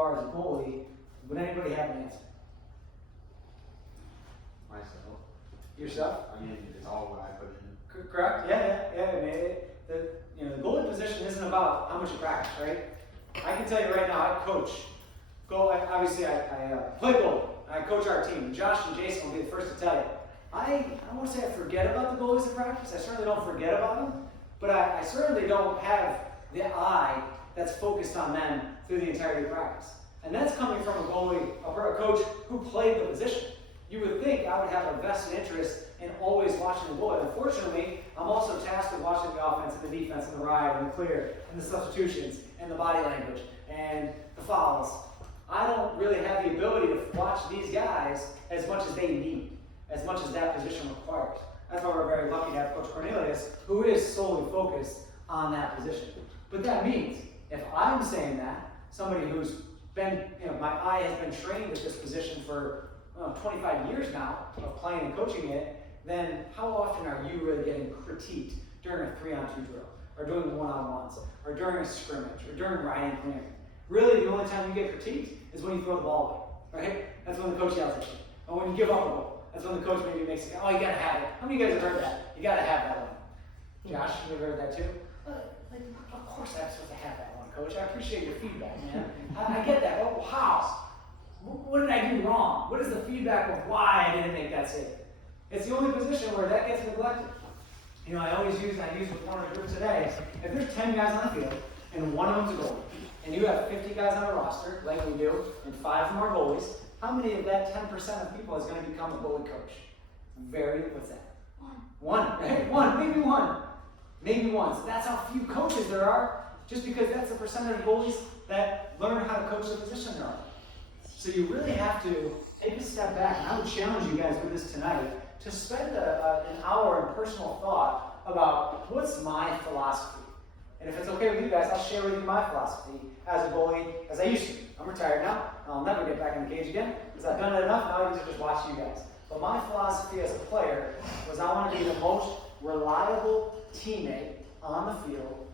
are as a goalie, would anybody have an answer? Myself. Yourself? I mean, it's all what I put in. Correct? Yeah. I mean, the goalie position isn't about how much you practice, right? I can tell you right now, I coach. Obviously, I play goalie. I coach our team. Josh and Jason will be the first to tell you. I don't want to say I forget about the goalies in practice. I certainly don't forget about them. But I certainly don't have the eye that's focused on them through the entirety of practice. And that's coming from a goalie, a coach who played the position. You would think I would have a vested interest in always watching the goalie. Unfortunately, I'm also tasked with watching the offense and the defense and the ride and the clear and the substitutions and the body language and the fouls. I don't really have the ability to watch these guys as much as they need, as much as that position requires. That's why we're very lucky to have Coach Cornelius, who is solely focused on that position. But that means, if I'm saying that, somebody who's been, my eye has been trained at this position for 25 years now of playing and coaching it, then how often are you really getting critiqued during a 3-on-2 drill, or doing one-on-ones, or during a scrimmage, or during riding clearing? Really, the only time you get critiqued is when you throw the ball away, right? That's when the coach yells at you. Or when you give up a goal. That's when the coach maybe makes it, oh, you gotta have it. How many of you guys have heard that? You gotta have that one. Josh, you ever heard that too? Of course I'm supposed to have that one, Coach. I appreciate your feedback, man. I get that. Oh, how? What did I do wrong? What is the feedback of why I didn't make that save? It's the only position where that gets neglected. I use with one of the groups today. If there's 10 guys on the field, and one of them's a goalie, and you have 50 guys on a roster, like we do, and 5 of them are goalies, how many of that 10% of people is going to become a goalie coach? What's that? One, right? Maybe one. Maybe one. So that's how few coaches there are, just because that's the percentage of goalies that learn how to coach the position there are. So you really have to take a step back, and I would challenge you guys with this tonight, to spend an hour in personal thought about what's my philosophy. And if it's okay with you guys, I'll share with you my philosophy as a goalie, as I used to. I'm retired now. I'll never get back in the cage again, because I've done it enough. Now I get to just watch you guys. But my philosophy as a player was I want to be the most reliable teammate on the field.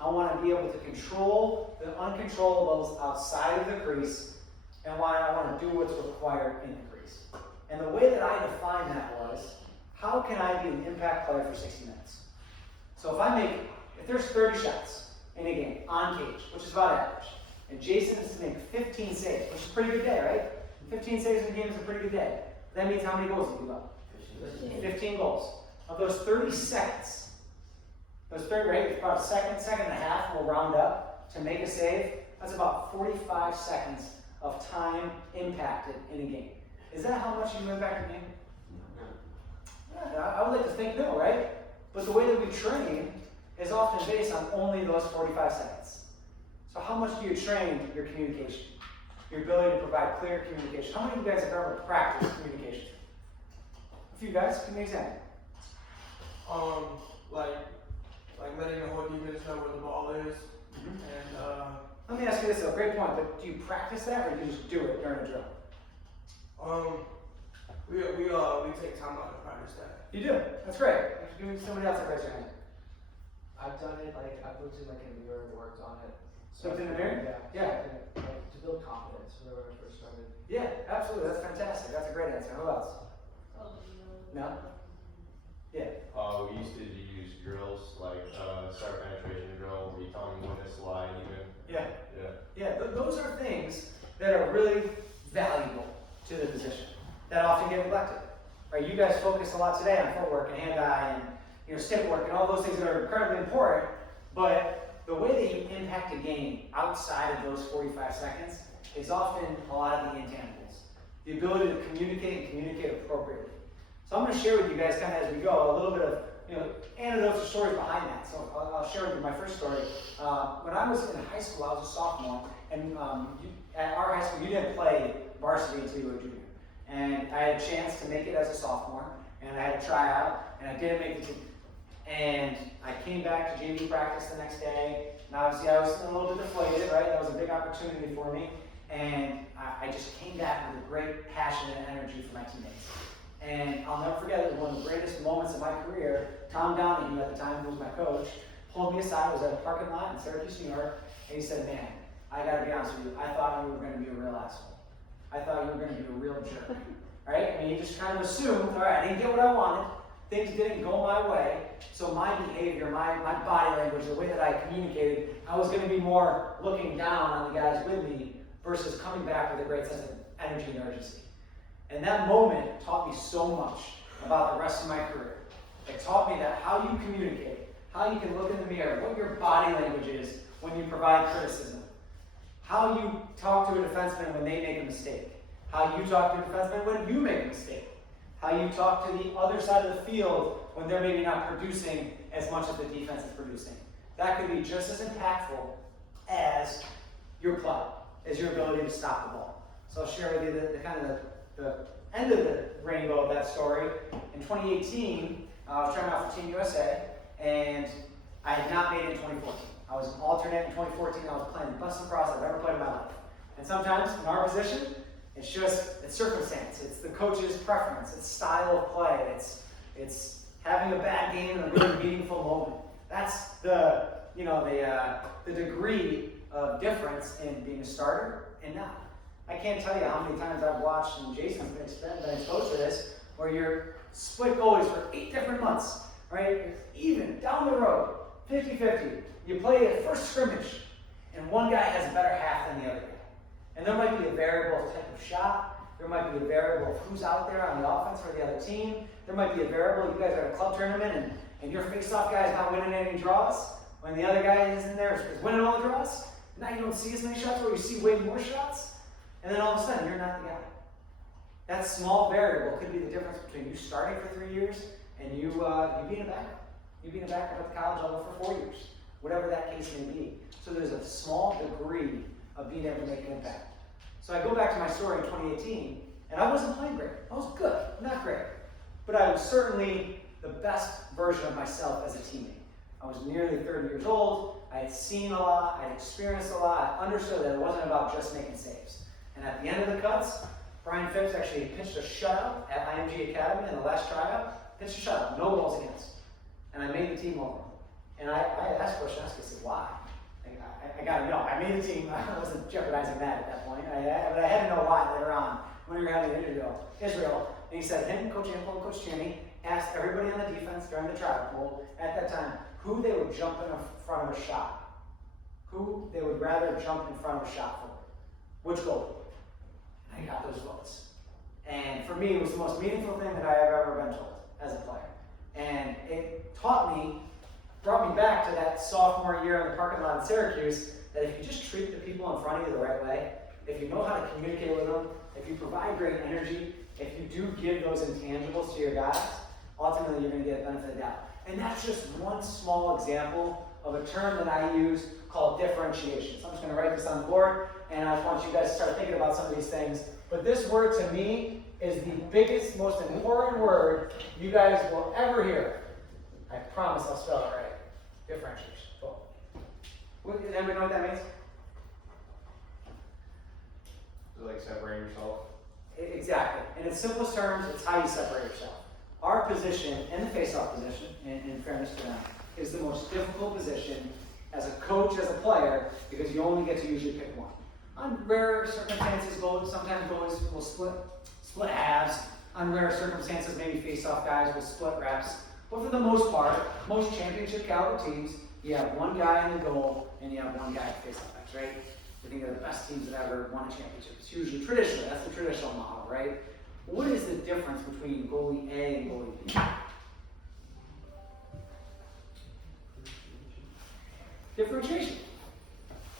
I want to be able to control the uncontrollables outside of the crease, and I want to do what's required in the crease. And the way that I defined that was, how can I be an impact player for 60 minutes? So if there's 30 shots in a game, on cage, which is about average, and Jason is to make 15 saves, which is a pretty good day, right? 15 saves in a game is a pretty good day. That means how many goals did you give up? 15 goals. Of those 30 seconds, right? It's about a second and a half, we'll round up, to make a save. That's about 45 seconds of time impacted in a game. Is that how much you impact a game? Yeah, I would like to think no, right? But the way that we train is often based on only those 45 seconds. So how much do you train your communication? Your ability to provide clear communication. How many of you guys have ever practiced communication? A few guys, give me an example. Like letting the whole defense know where the ball is. And let me ask you this, though, great point, but do you practice that, or do you just do it during a drill? We take time out to practice that. You do? That's great. Give me somebody else that raise your hand. I've done it, I've looked in a mirror and worked on it. Looked in the mirror? Yeah. To build confidence when I first started. Yeah, absolutely. That's fantastic. That's a great answer. Who else? No? Yeah. We used to use drills like start penetration drill, where you tell them when to slide even. Yeah, those are things that are really valuable to the position that often get neglected. Right? You guys focus a lot today on footwork and hand-eye and stick work and all those things that are incredibly important, but the way that you impact a game outside of those 45 seconds is often a lot of the intangibles. The ability to communicate and communicate appropriately. So I'm going to share with you guys kind of as we go a little bit of anecdotes or stories behind that. So I'll share with you my first story. When I was in high school, I was a sophomore, and at our high school, you didn't play varsity until you were a junior. And I had a chance to make it as a sophomore, and I had a tryout, and I didn't make the team. And I came back to JV practice the next day, and obviously I was a little bit deflated, right? That was a big opportunity for me. And I just came back with a great passion and energy for my teammates. And I'll never forget it, one of the greatest moments of my career. Tom Downey, at the time, who was my coach, pulled me aside. I was at a parking lot in Syracuse, New York, and he said, "Man, I gotta be honest with you, I thought you were gonna be a real asshole. I thought you were gonna be a real jerk. Right? I mean, you just kind of assumed, all right, I didn't get what I wanted. Things didn't go my way. So my behavior, my body language, the way that I communicated, I was gonna be more looking down on the guys with me versus coming back with a great sense of energy and urgency. And that moment taught me so much about the rest of my career. It taught me that how you communicate, how you can look in the mirror, what your body language is when you provide criticism, how you talk to a defenseman when they make a mistake, how you talk to a defenseman when you make a mistake, how you talk to the other side of the field when they're maybe not producing as much as the defense is producing. That could be just as impactful as your play, as your ability to stop the ball. So I'll share with you the kind of the end of the rainbow of that story. In 2018, I was trying out for Team USA, and I had not made it in 2014. I was an alternate in 2014. I was playing the best lacrosse I've ever played in my life. And sometimes in our position, it's circumstance. It's the coach's preference. It's style of play. It's having a bad game in a really meaningful moment. That's the degree of difference in being a starter and not. I can't tell you how many times I've watched, and Jason's been exposed to this, where you're split goalies for 8 different months, right? Even down the road, 50-50. You play a first scrimmage, and one guy has a better half than the other guy. And there might be a variable of type of shot. There might be a variable of who's out there on the offense for the other team. There might be a variable, you guys are at a club tournament, and your face-off guy is not winning any draws, when the other guy is in there is winning all the draws. Now you don't see as many shots, or you see way more shots. And then all of a sudden, you're not the guy. That small variable could be the difference between you starting for 3 years and you being a backup. You being a backup at the college level for 4 years, whatever that case may be. So there's a small degree of being able to make an impact. So I go back to my story in 2018, and I wasn't playing great. I was good, not great. But I was certainly the best version of myself as a teammate. I was nearly 30 years old. I had seen a lot. I had experienced a lot. I understood that it wasn't about just making saves. And at the end of the cuts, Brian Phipps actually pitched a shutout at IMG Academy in the last tryout. Pitched a shutout, no goals against. And I made the team over. And I asked a question, I said, why? I got to know. I made the team. I wasn't jeopardizing that at that point. But I had to know why later on when we were having an Israel. And he said, him, Coach Ampel, and Coach Tierney asked everybody on the defense during the tryout pool at that time who they would jump in front of a shot. Who they would rather jump in front of a shot for. Which goalie? I got those votes. And for me, it was the most meaningful thing that I have ever been told as a player. And it brought me back to that sophomore year in the parking lot in Syracuse, that if you just treat the people in front of you the right way, if you know how to communicate with them, if you provide great energy, if you do give those intangibles to your guys, ultimately you're going to get a benefit of the doubt. And that's just one small example of a term that I use called differentiation. So I'm just going to write this on the board, and I want you guys to start thinking about some of these things. But this word to me is the biggest, most important word you guys will ever hear. I promise I'll spell it right. Differentiation. Cool. Does anybody know what that means? So like separating yourself? Exactly. In its simplest terms, it's how you separate yourself. Our position, and the face-off position, in fairness to them, is the most difficult position as a coach, as a player, because you only get to usually pick one. On rare circumstances, sometimes goalies will split halves. On rare circumstances, maybe face-off guys will split reps. But for the most part, most championship caliber teams, you have one guy in the goal and you have one guy at face-off guys, right? I think they're the best teams that ever won a championship. It's usually traditionally, that's the traditional model, right? What is the difference between goalie A and goalie B? Differentiation.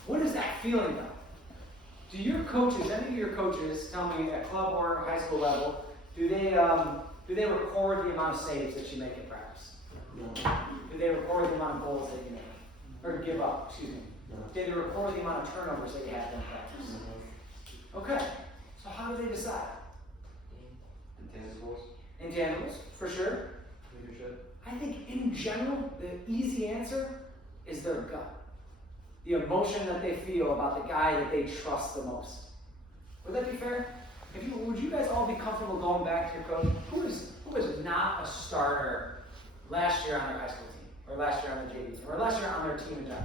What is that feeling though? Do your coaches, any of your coaches, tell me at club or high school level, do they record the amount of saves that you make in practice? No. Do they record the amount of goals that you make? Or give up, excuse me. No. Do they record the amount of turnovers that you have in practice? Okay, so how do they decide? Intangibles. Intangibles, for sure. Leadership. I think in general, the easy answer is their gut. The emotion that they feel about the guy that they trust the most. Would that be fair? Would you guys all be comfortable going back to your coach? Who is not a starter last year on their high school team, or last year on the JV team, or last year on their team in general?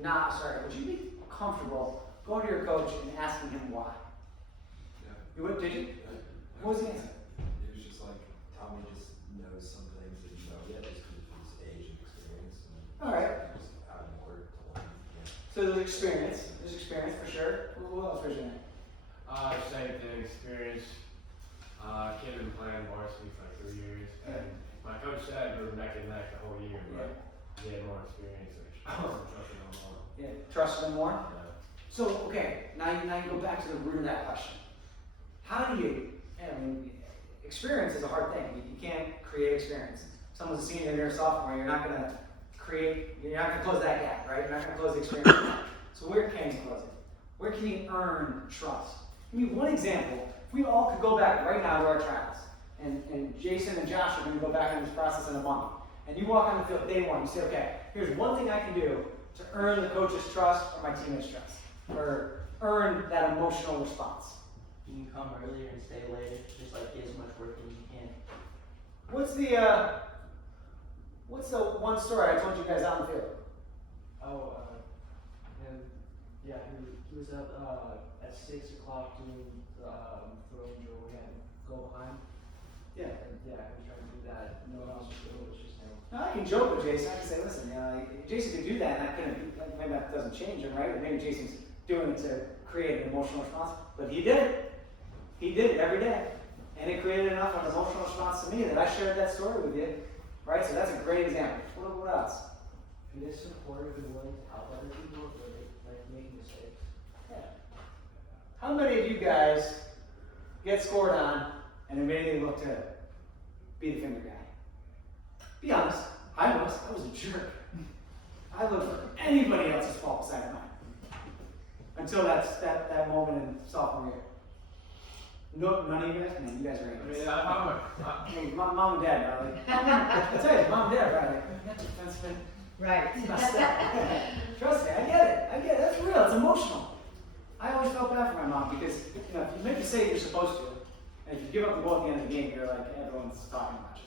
Not a starter. Would you be comfortable going to your coach and asking him why? Yeah. You would, did you? What was the answer? It was just like Tommy just knows some things that you don't yet just because of his age and experience. And All right. just add more to learn. Yeah. So there's experience. There's experience for sure. What else was your name? Same thing, experience. Kid been playing varsity for like 3 years, and my coach said we were neck and neck the whole year, but he had more experience, which I wasn't trusting him more. Yeah, trust them more. Yeah. So okay, now you go back to the root of that question. How do you? I mean, experience is a hard thing. You can't create experience. Someone's a senior, they're a sophomore. You're not gonna close that gap, right? You're not gonna close the experience gap. So where can you close it? Where can you earn trust? Give me one example. If we all could go back right now to our trials, and Jason and Josh are going to go back in this process in a month, and you walk on the field day one, you say, okay, here's one thing I can do to earn the coach's trust or my teammates' trust, or earn that emotional response. You can come earlier and stay later, just like get as much work as you can. What's the one story I told you guys out in the field? Oh, and yeah, he was up at 6 o'clock doing the throwing drill. We had to go behind. Yeah. And yeah, he was trying to do that. No one else was doing it. It was just him. Now I can joke with Jason. I can say, listen, Jason could do that, and I couldn't. Maybe that doesn't change him, right? Or maybe Jason's doing it to create an emotional response, but he did it. He did it every day, and it created enough of an emotional response to me that I shared that story with you, right? So that's a great example. What else? He is supportive and willing to help other people, but like making mistakes. Yeah. How many of you guys get scored on and immediately look to be the finger guy? Be honest. I was a jerk. I looked for anybody else's fault besides mine. Until that moment in sophomore year. No, none of you guys? Man, you guys are I idiots. mean, Mom and dad are like, I tell you, mom and dad are like, that defenseman, Right. he's messed up. Trust me, I get it, that's real, it's emotional. I always felt bad for my mom because, if you make a save you're supposed to, and if you give up the ball at the end of the game, you're like, everyone's talking about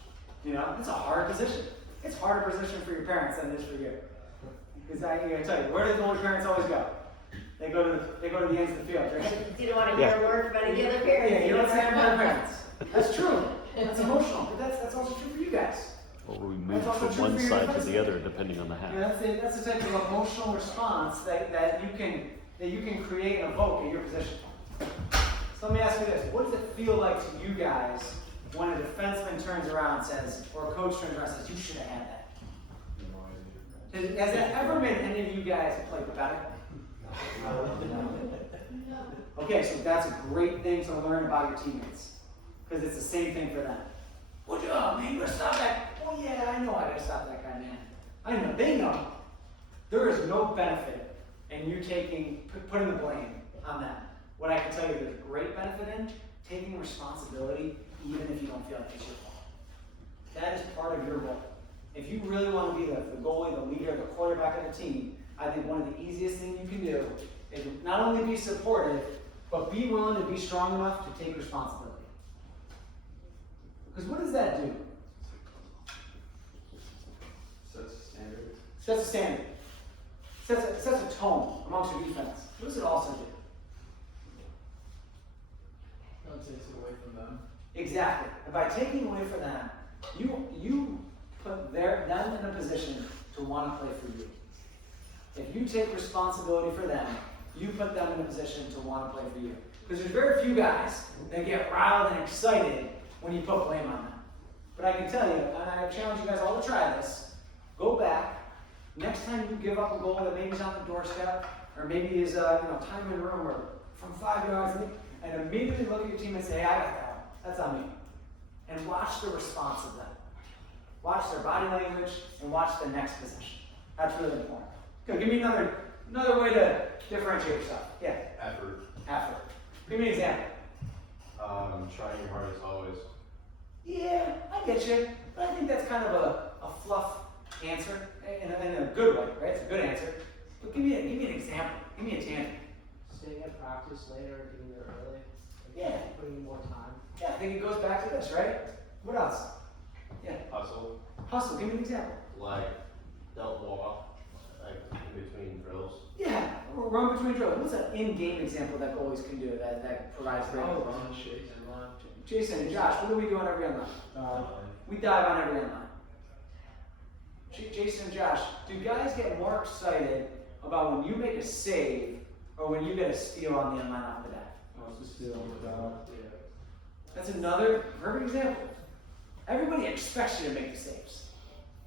you. It's a hard position. It's a harder position for your parents than it is for you. Because I tell you, where do the older parents always go? They go to the ends of the field, right? You don't want to hear a word from any other parents. Yeah, you don't say other parents. That's true. That's emotional, but that's also true for you guys. Or we move That's also from true one for your side to defense the other depending on the half. That's the type of emotional response that you can create and evoke in your position. So let me ask you this: what does it feel like to you guys when a defenseman turns around and says, or a coach turns around and says, "You should have had that"? Has that ever made any of you guys play better? Okay, so that's a great thing to learn about your teammates, because it's the same thing for them. Good job, man. You gotta stop that. Oh yeah, I know I gotta stop that guy, man. I know. They know. There is no benefit in you putting the blame on them. What I can tell you there's great benefit in taking responsibility, even if you don't feel like it's your fault. That is part of your role. If you really want to be the goalie, the leader, the quarterback of the team, I think one of the easiest things you can do is not only be supportive, but be willing to be strong enough to take responsibility. Because what does that do? Sets a standard. Sets a standard. Sets a tone amongst your defense. What does it also do? Don't take it away from them. Exactly. And by taking away from them, you put them in a position to want to play for you. If you take responsibility for them, you put them in a position to want to play for you. Because there's very few guys that get riled and excited when you put blame on them. But I can tell you, and I challenge you guys all to try this, go back, next time you give up a goal that maybe is on the doorstep, or maybe is time in the room, or from 5 yards, and immediately look at your team and say, hey, I got that one. That's on me. And watch the response of them. Watch their body language, and watch the next possession. That's really important. Okay, give me another way to differentiate yourself. Yeah. Effort. Give me an example. Trying your hardest always. Yeah, I get you. But I think that's kind of a fluff answer in a good way, right? It's a good answer. But give me an example. Give me a tangent. Staying at practice later, getting there early. Yeah. Putting in more time. Yeah, I think it goes back to this, right? What else? Yeah. Hustle. Hustle. Give me an example. Like, don't walk. Like, between drills. Yeah, or run between drills. What's an in-game example that goalies can do that provides great Oh, results? run, shake, and run. Jason and Josh, what do we do on every end line? We dive on every end line. Jason and Josh, do guys get more excited about when you make a save or when you get a steal on the end line off the bat? Yeah. That's another perfect example. Everybody expects you to make the saves.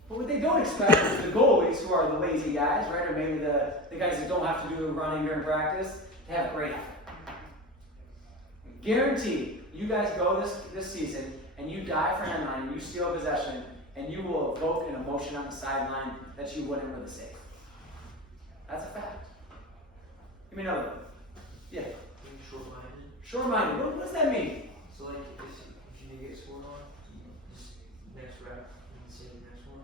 But what they don't expect is the goalies, who are the lazy guys, right, or maybe the guys that don't have to do running during practice, to have great effort. Guaranteed, you guys go this season and you dive for end line and you steal possession and you will evoke an emotion on the sideline that you wouldn't with a save. That's a fact. Give me another one. Yeah. Being short-minded. Short-minded. What does that mean? So like if you do get scored on, you just next rep and say the next one.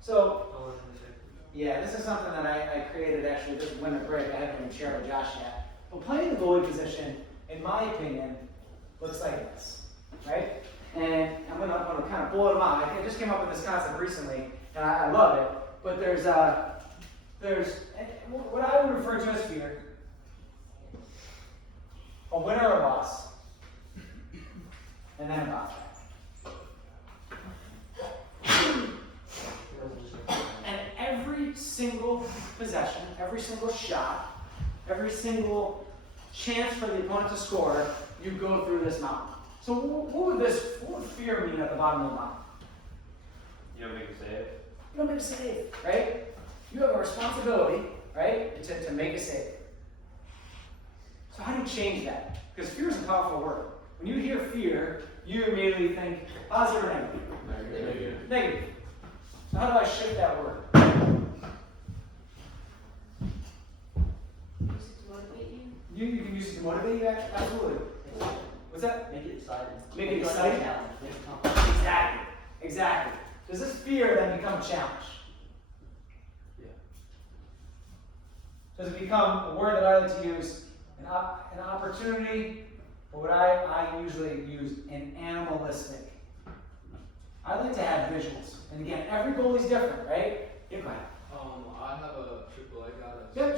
So, Oh, what did I say? yeah, this is something that I created actually just when the break. I haven't even shared with Josh yet. But playing the goalie position, in my opinion, looks like this, right? And I'm gonna kind of blow them out. I just came up with this concept recently, and I love it. But there's what I would refer to as fear, a winner or a loss, and then a bounce back. And every single possession, every single shot, every single chance for the opponent to score, you go through this mountain. So what would fear mean at the bottom of the mountain? You don't make a save? You don't make a save, right? You have a responsibility, right, to make a save. So how do you change that? Because fear is a powerful word. When you hear fear, you immediately think positive or negative? Negative. Negative. So how do I shift that word? Use it to motivate you. You can use it to motivate you, actually? Absolutely. What's that? Make it exciting. Make it exciting? Make it complex. Exactly. Does this fear then become a challenge? Yeah. Does it become a word that I like to use, an opportunity, or what I usually use, an animalistic? I like to have visuals. And again, every goalie's different, right? Yeah, go ahead. I have a AAA guy that's. Yeah,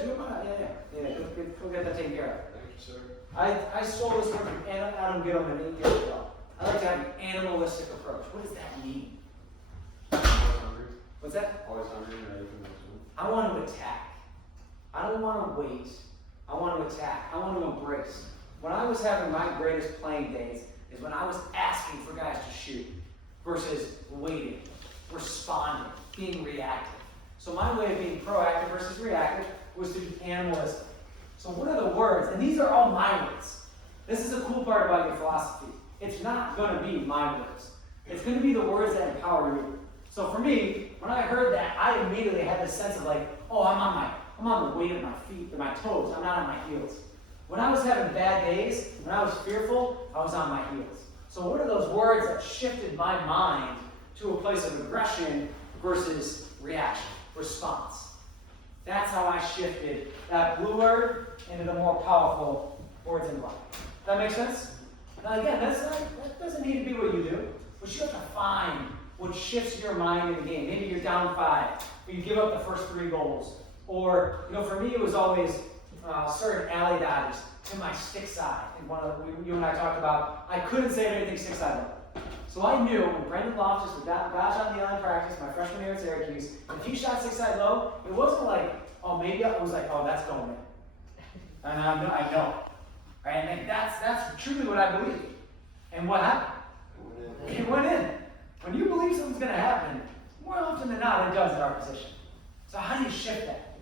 yeah. Go get that taken care of. Thank you, sir. I stole this word from Adam Gilman 8 years ago. I like to have an animalistic approach. What does that mean? Always hungry. What's that? Always hungry and ready for the next one. I want to attack. I don't want to wait. I want to attack. I want to embrace. When I was having my greatest playing days is when I was asking for guys to shoot versus waiting, responding, being reactive. So my way of being proactive versus reactive was to be animalistic. So what are the words? And these are all my words. This is the cool part about your philosophy. It's not going to be my words. It's going to be the words that empower you. So for me, when I heard that, I immediately had this sense of like, oh, I'm on the weight of my feet or my toes. I'm not on my heels. When I was having bad days, when I was fearful, I was on my heels. So what are those words that shifted my mind to a place of aggression versus reaction, response? That's how I shifted that blue word into the more powerful words in black. That make sense? Now again, that doesn't need to be what you do, but you have to find what shifts your mind in the game. Maybe you're down 5, or you give up the first 3 goals. Or, for me it was always certain alley dodges to my stick side. And you and I talked about, I couldn't save anything stick side though. So I knew when Brendan Loftus would dodge on the line practice, my freshman year at Syracuse, if he shot stick side low, it wasn't like, oh, maybe I was like, oh, that's going in. And I know. Right? And that's truly what I believe. And what happened? It went in. When you believe something's going to happen, more often than not, it does in our position. So how do you shift that?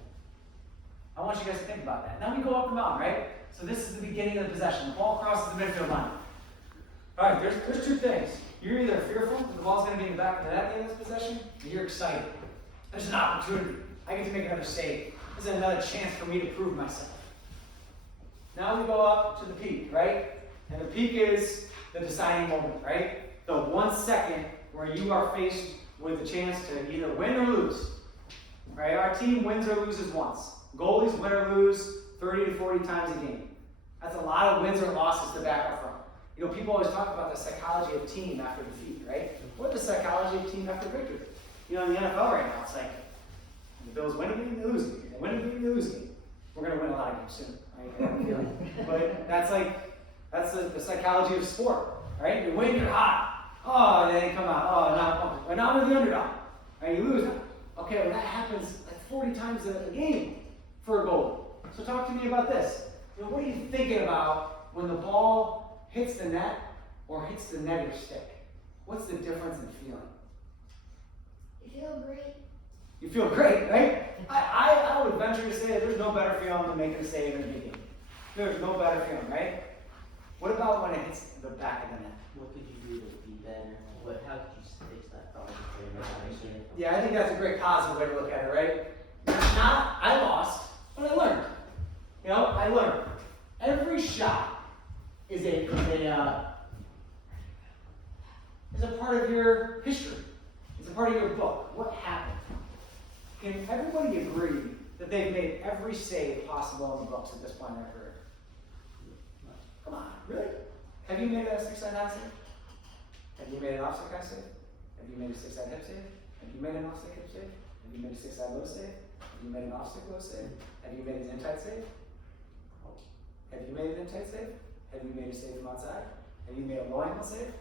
I want you guys to think about that. Now we go up the mountain, right? So this is the beginning of the possession. The ball crosses the midfield line. All right, there's 2 things. You're either fearful that the ball's going to be in the back of the net at the end of this possession, or you're excited. There's an opportunity. I get to make another save. This is another chance for me to prove myself. Now we go up to the peak, right? And the peak is the deciding moment, right? The 1 second where you are faced with the chance to either win or lose. Right? Our team wins or loses once. Goalies win or lose 30 to 40 times a game. That's a lot of wins or losses to back up from. People always talk about the psychology of team after defeat, right? What's the psychology of team after victory? In the NFL right now, it's like, The Bills win a game, they lose a game. They win a game, they lose a game. We're going to win a lot of games soon. I have a feeling. But that's the psychology of sport, right? You win, you're hot. Oh, they come out. Oh, now we're the underdog. Right? You lose. Okay, well, that happens like 40 times a game for a goal. So talk to me about this. You know, what are you thinking about when the ball hits the net or hits the net or stick? What's the difference in feeling? You feel great. You feel great, right? I would venture to say that there's no better feeling than making a save in a big game. There's no better feeling, right? What about when it hits the back of the net? What could you do to be better? How could you fix that problem? Yeah, I think that's a great positive way to look at it, right? Not, I lost, but I learned. You know, I learned. Every shot is a part of your history. It's a part of your book. What happened? Can everybody agree that they've made every save possible in the books at this point in their career? Come on, really? Have you made a 6-side high save? Have you made an offside high save? Have you made a 6-side hip save? Have you made an offside hip save? Have you made a 6-side low save? Have you made an offside low save? Have you made an in-tight save? Have you made an in-tight save? Have you made a save from outside? Have you made a low angle save?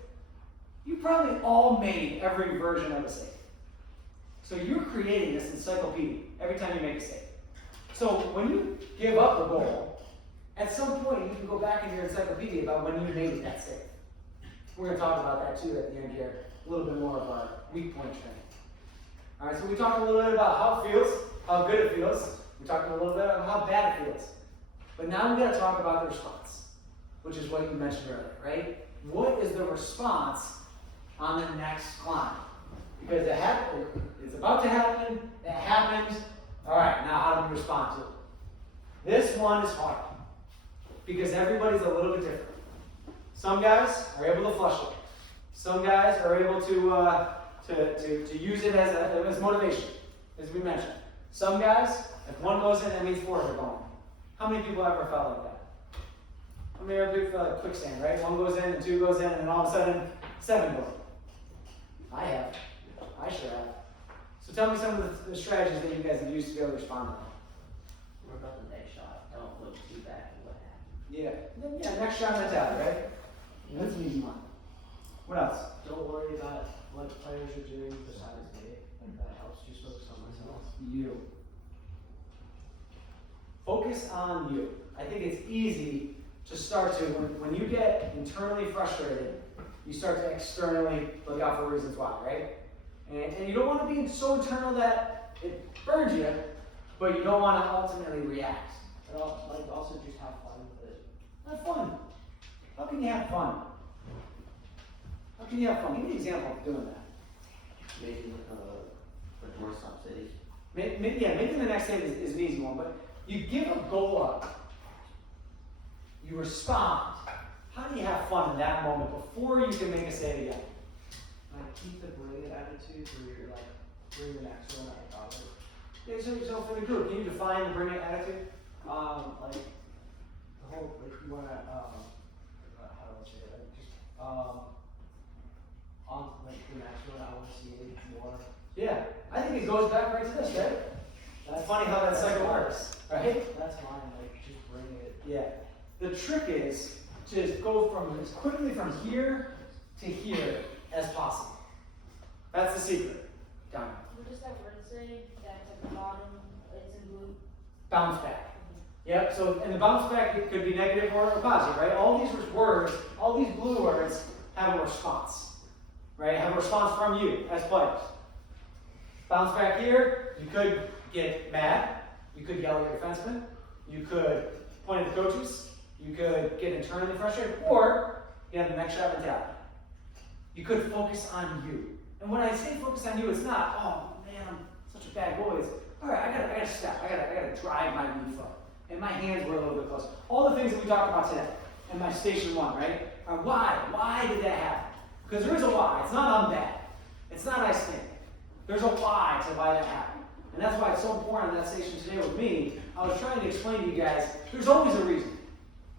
You probably all made every version of a save. So you're creating this encyclopedia every time you make a save. So when you give up a goal, at some point you can go back in your encyclopedia about when you made that save. We're going to talk about that too at the end here, a little bit more of our weak point training. All right, so we talked a little bit about how it feels, how good it feels. We talked a little bit about how bad it feels. But now we've got to talk about the response, which is what you mentioned earlier, right? What is the response on the next climb? Because it's about to happen, it happened. All right, now how do we respond to it? This one is hard because everybody's a little bit different. Some guys are able to flush it. Some guys are able to use it as motivation, as we mentioned. Some guys, if one goes in, that means 4 are going. How many people ever felt like that? How many ever felt like quicksand, right? 1 goes in and 2 goes in, and then all of a sudden 7 goes in. I have. I sure have. So tell me some of the strategies that you guys have used to be able to respond to that. What about the next shot? Don't look too back at what happened. Yeah, next shot mentality, right? That's an easy one. What else? Don't worry about what players are doing besides me. That helps. Just focus on myself. You. Focus on you. I think it's easy to start to, when you get internally frustrated, you start to externally look out for reasons why, right? And you don't want to be so internal that it burns you, but you don't want to ultimately react. But also just have fun with it. Have fun. How can you have fun? How can you have fun? Give me an example of doing that. Maybe more stop cities. Making the next save is an easy one, but you give a goal up. You respond. How do you have fun in that moment before you can make a save again? Like keep the bring it attitude where you're like bring the next one out of it. Yeah, so for the group, can you define the bring it attitude? Like the whole like you wanna how do I say it? Like just on like the next one I wanna see it more. Yeah, I think it goes back right to this, right? That's funny how that cycle works, right? That's fine, like just bring it. Yeah. The trick is to go from as quickly from here to here as possible. That's the secret. Done. What does that word say? That's at the bottom, it's in blue. Bounce back. Yep, so, and the bounce back it could be negative or positive, right? All these words, all these blue words have a response, right? Have a response from you as players. Bounce back here, you could get mad, you could yell at your defenseman, you could point at the coaches, you could get internally frustrated, or you have the next shot mentality. You could focus on you. And when I say focus on you, it's not, oh man, I'm such a bad goalie. It's, all right, I gotta step, I gotta drive my knee forward. And my hands were a little bit closer. All the things that we talked about today in my station 1, right? Are why? Why did that happen? Because there is a why. It's not I'm bad. It's not I stink. There's a why to why that happened. And that's why it's so important in that station today with me. I was trying to explain to you guys, there's always a reason.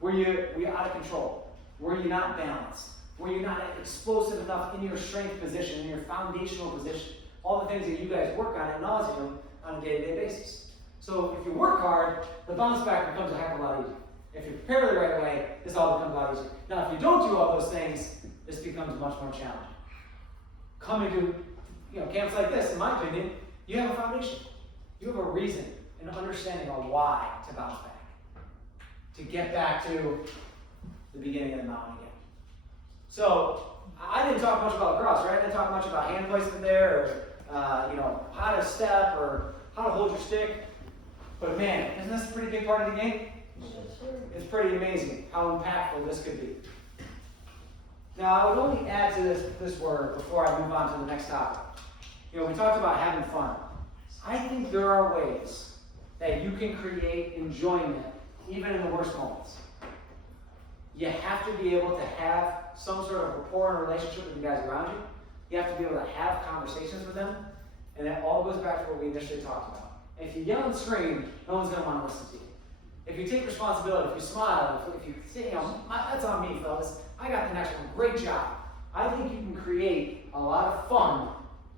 Where you're out of control, where you're not balanced, where you're not explosive enough in your strength position, in your foundational position. All the things that you guys work on at nauseam, on a day-to-day basis. So if you work hard, the bounce back becomes a heck of a lot easier. If you prepare the right way, this all becomes a lot easier. Now, if you don't do all those things, this becomes much more challenging. Coming to camps like this, in my opinion, you have a foundation. You have a reason, an understanding of why to bounce back. To get back to the beginning of the mountain again. So, I didn't talk much about lacrosse, right? I didn't talk much about hand placement there, or how to step, or how to hold your stick. But man, isn't this a pretty big part of the game? It's pretty amazing how impactful this could be. Now, I would only add to this word before I move on to the next topic. We talked about having fun. I think there are ways that you can create enjoyment even in the worst moments. You have to be able to have some sort of rapport and relationship with the guys around you. You have to be able to have conversations with them. And that all goes back to what we initially talked about. If you yell and scream, no one's going to want to listen to you. If you take responsibility, if you smile, if you say, that's on me, fellas. I got the next one. Great job. I think you can create a lot of fun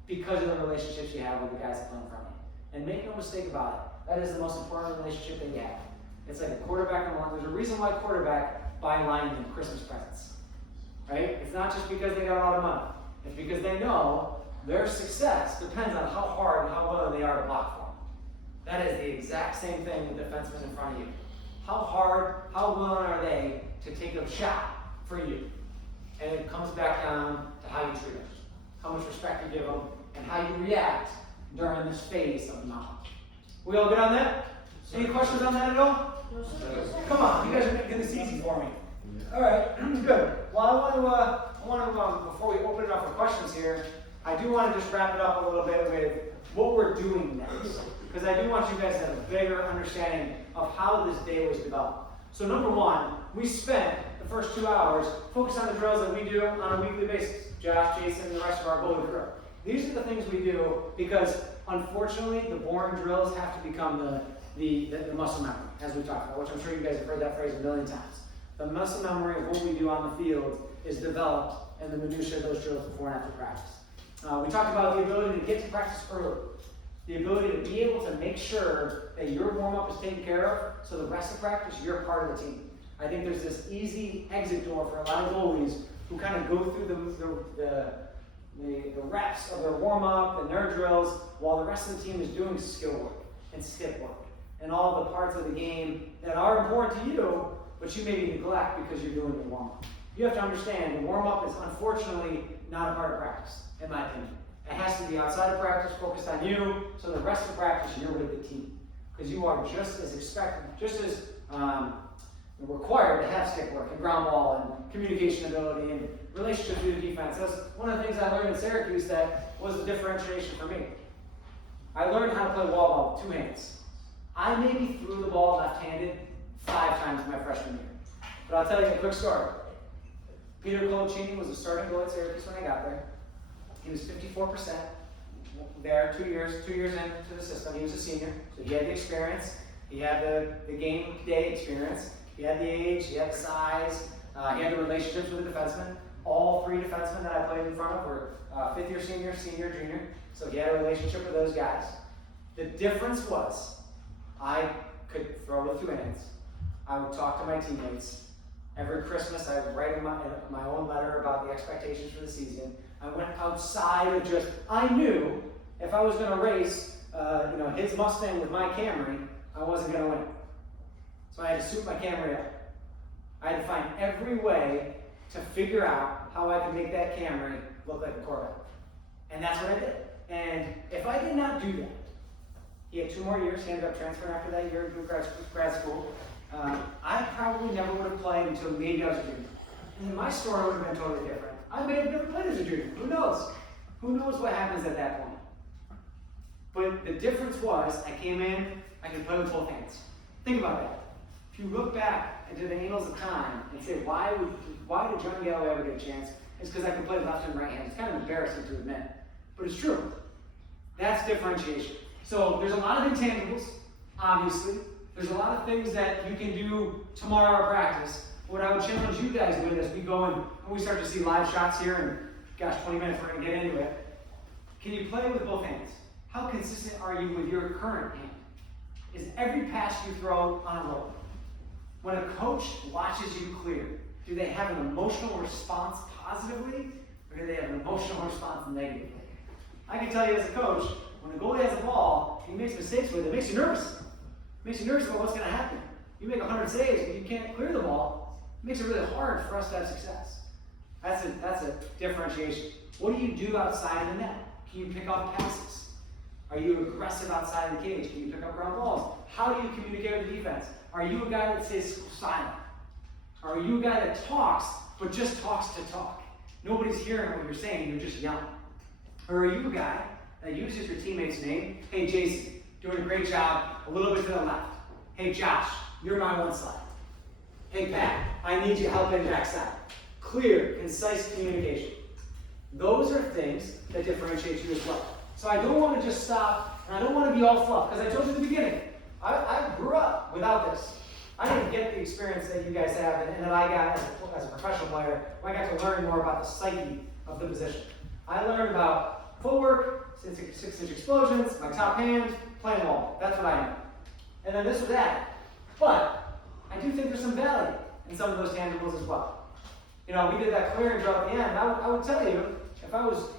because of the relationships you have with the guys that play in front of you. And make no mistake about it. That is the most important relationship that you have. It's like a quarterback and line. There's a reason why quarterback buy linemen Christmas presents. Right? It's not just because they got a lot of money. It's because they know their success depends on how hard and how willing they are to block for them. That is the exact same thing with defensemen in front of you. How hard, how willing are they to take a shot for you? And it comes back down to how you treat them, how much respect you give them, and how you react during this phase of the mountain. We all good on that? Any questions on that at all? Come on, you guys are making this easy for me. All right, good. Well, I want to before we open it up for questions here, I do want to just wrap it up a little bit with what we're doing next. Because I do want you guys to have a bigger understanding of how this day was developed. So number one, we spent the first 2 hours focused on the drills that we do on a weekly basis. Josh, Jason, and the rest of our goalie crew. These are the things we do because, unfortunately, the boring drills have to become the muscle memory, as we talked about, which I'm sure you guys have heard that phrase a million times. The muscle memory of what we do on the field is developed in the minutiae of those drills before and after practice. We talked about the ability to get to practice early. The ability to be able to make sure that your warm-up is taken care of, so the rest of practice, you're part of the team. I think there's this easy exit door for a lot of goalies who kind of go through the reps of their warm-up and their drills while the rest of the team is doing skill work and stick work and all the parts of the game that are important to you, but you maybe neglect because you're doing the warm-up. You have to understand the warm-up is unfortunately not a part of practice, in my opinion. It has to be outside of practice, focused on you, so the rest of practice you're with the team. Because you are just as required to have stick work and ground ball and communication ability and relationship to the defense. That's one of the things I learned in Syracuse that was the differentiation for me. I learned how to play wall ball with 2 hands. I maybe threw the ball left-handed 5 times in my freshman year. But I'll tell you a quick story. Peter Colaccini was a starting goalie at Syracuse when I got there. He was 54% there, 2 years into the system. He was a senior, so he had the experience. He had the game day experience. He had the age, he had the size, he had the relationships with the defensemen. All 3 defensemen that I played in front of were 5th year senior, senior, junior. So he had a relationship with those guys. The difference was I could throw with 2 hands. I would talk to my teammates. Every Christmas I would write my own letter about the expectations for the season. I went outside of just, I knew if I was going to race his Mustang with my Camry, I wasn't going to win. So I had to suit my Camry up. I had to find every way to figure out how I could make that Camry look like a Corvette. And that's what I did. And if I did not do that, he had 2 more years. He ended up transferring after that year to grad school. I probably never would have played until maybe I was a junior. And my story would have been totally different. I may have never played as a junior. Who knows? Who knows what happens at that point? But the difference was I came in, I could play with both hands. Think about that. If you look back into the annals of time and say, why did John Galloway ever get a chance? It's because I can play left and right hand. It's kind of embarrassing to admit, but it's true. That's differentiation. So there's a lot of intangibles, obviously. There's a lot of things that you can do tomorrow at practice. What I would challenge you guys with as we go and we start to see live shots here, and gosh, 20 minutes, we're going to get into it. Can you play with both hands? How consistent are you with your current hand? Is every pass you throw on a roll? When a coach watches you clear, do they have an emotional response positively, or do they have an emotional response negatively? I can tell you as a coach, when a goalie has a ball, he makes mistakes with it, it makes you nervous. It makes you nervous about what's going to happen. You make 100 saves, but you can't clear the ball. It makes it really hard for us to have success. That's a differentiation. What do you do outside of the net? Can you pick off passes? Are you aggressive outside of the cage? Can you pick up ground balls? How do you communicate with the defense? Are you a guy that stays silent? Are you a guy that talks, but just talks to talk? Nobody's hearing what you're saying, you're just yelling. Or are you a guy that uses your teammate's name? Hey, Jason, doing a great job, a little bit to the left. Hey, Josh, you're my one side. Hey, Pat, I need you helping backside. Clear, concise communication. Those are things that differentiate you as well. So I don't want to just stop, and I don't want to be all fluff, because I told you at the beginning, I grew up without this. I didn't get the experience that you guys have and that I got as a professional player. I got to learn more about the psyche of the position. I learned about footwork, 6-inch explosions, my top hand, playing ball. That's what I know. And then this was that. But I do think there's some value in some of those tangibles as well. You know, we did that clearing drill at the end. I would tell you, if I was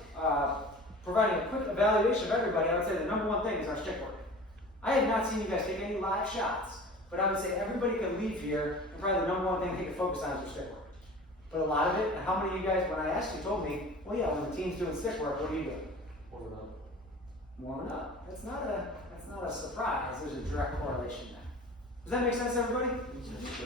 providing a quick evaluation of everybody, I would say the number one thing is our stick work. I have not seen you guys take any live shots, but I would say everybody could leave here, and probably the number one thing they could focus on is your stick work. But a lot of it, and how many of you guys, when I asked you, told me, well, yeah, when the team's doing stick work, what are you doing? Warming up. Warming up. That's not a surprise. There's a direct correlation there. Does that make sense, everybody?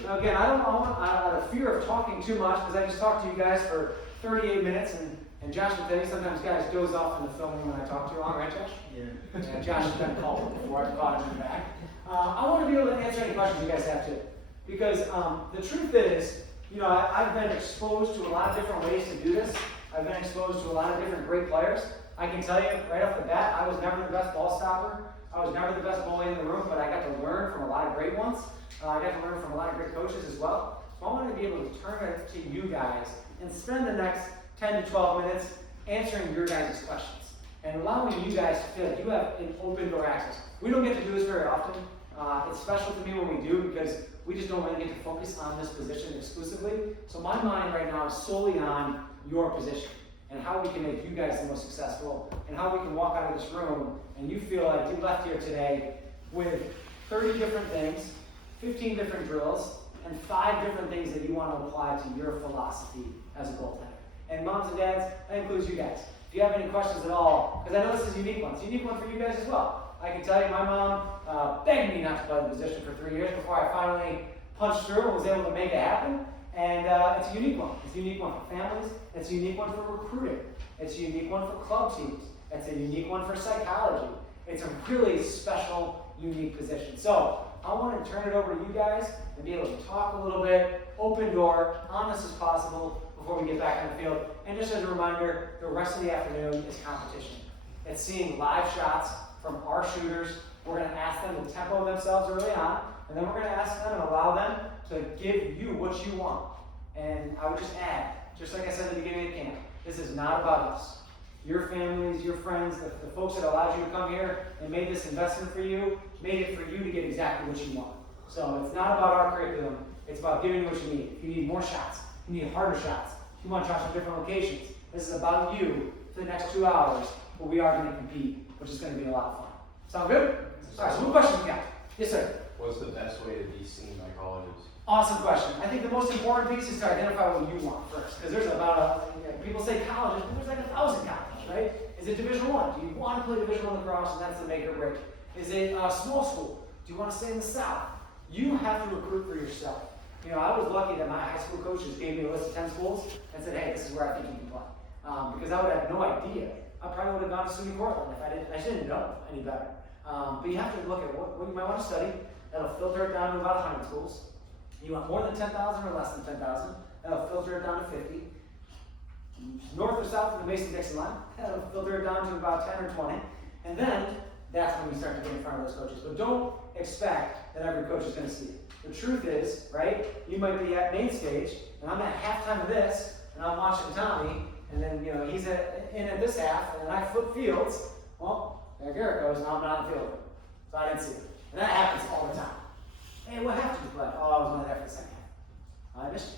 Now, again, I don't want out of fear of talking too much, because I just talked to you guys for 38 minutes, and Josh will tell you sometimes guys doze off in the film when I talk too long, right, Josh? Yeah. Josh has been called before. I've caught him in the back. I want to be able to answer any questions you guys have too, because the truth is, you know, I've been exposed to a lot of different ways to do this. I've been exposed to a lot of different great players. I can tell you right off the bat, I was never the best ball stopper. I was never the best goalie in the room, but I got to learn from a lot of great ones. I got to learn from a lot of great coaches as well. So I want to be able to turn it to you guys and spend the next 10 to 12 minutes answering your guys' questions and allowing you guys to feel like you have an open door access. We don't get to do this very often. It's special to me when we do, because we just don't really get to focus on this position exclusively. So my mind right now is solely on your position and how we can make you guys the most successful, and how we can walk out of this room and you feel like you left here today with 30 different things, 15 different drills, and 5 different things that you want to apply to your philosophy as a goaltender. And moms and dads, that includes you guys. If you have any questions at all, because I know this is a unique one. It's a unique one for you guys as well. I can tell you my mom begged me not to play the position for 3 years before I finally punched through and was able to make it happen. And it's a unique one. It's a unique one for families. It's a unique one for recruiting. It's a unique one for club teams. It's a unique one for psychology. It's a really special, unique position. So I want to turn it over to you guys and be able to talk a little bit, open door, honest as possible before we get back on the field. And just as a reminder, the rest of the afternoon is competition. It's seeing live shots from our shooters. We're going to ask them to tempo themselves early on, and then we're going to ask them and allow them to give you what you want. And I would just add, just like I said at the beginning of the camp, this is not about us. Your families, your friends, the folks that allowed you to come here and made this investment for you, made it for you to get exactly what you want. So it's not about our curriculum. It's about giving you what you need. If you need more shots, you need harder shots. If you want shots from different locations, this is about you for the next 2 hours, where we are going to compete, which is going to be a lot of fun. Sound good? All right, so what questions you got? Yes, sir. What's the best way to be seen by colleges? Awesome question. I think the most important piece is to identify what you want first, because there's people say colleges, but there's like 1,000 colleges, right? Is it Division I? Do you want to play Division I lacrosse, and that's the make or break? Is it small school? Do you want to stay in the South? You have to recruit for yourself. You know, I was lucky that my high school coaches gave me a list of 10 schools and said, hey, this is where I think you can play. Because I would have no idea. I probably would have gone to SUNY Portland if I didn't know any better. But you have to look at what you might want to study. That'll filter it down to about 100 schools. You want more than 10,000 or less than 10,000. That'll filter it down to 50. North or south of the Mason-Dixon line. That'll filter it down to about 10 or 20. And then that's when we start to get in front of those coaches. But don't expect that every coach is going to see it. The truth is, right, you might be at main stage, and I'm at halftime of this, and I'm watching Tommy, and then, you know, he's in at this half, and I flip fields. Well, There Garrett goes, now I'm not on the field. So I didn't see it. And that happens all the time. Hey, what half did you play? Oh, I was only there for the second half. I missed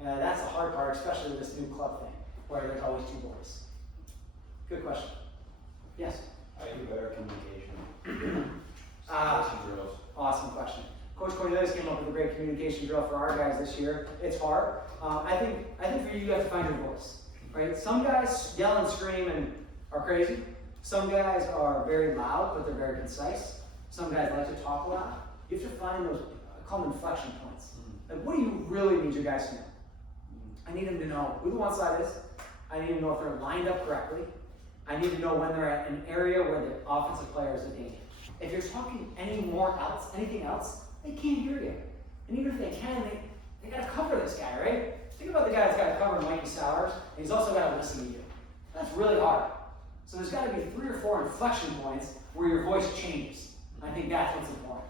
you. And that's the hard part, especially with this new club thing, where there's always two boys. Good question. Yes? I do better communication. Drills. Awesome question. Coach Cornelius came up with a great communication drill for our guys this year. It's hard. I think for you have to find your voice, right? Some guys yell and scream and are crazy. Some guys are very loud, but they're very concise. Some guys like to talk a lot. You have to find those, I call them inflection points. Like, what do you really need your guys to know? I need them to know who the one side is. I need to know if they're lined up correctly. I need to know when they're at an area where the offensive player is a danger. If you're talking anything else, they can't hear you. And even if they can, they got to cover this guy, right? Think about the guy that's got to cover Mikey Sowers, and he's also got to listen to you. That's really hard. So there's got to be 3 or 4 inflection points where your voice changes. I think that's what's important.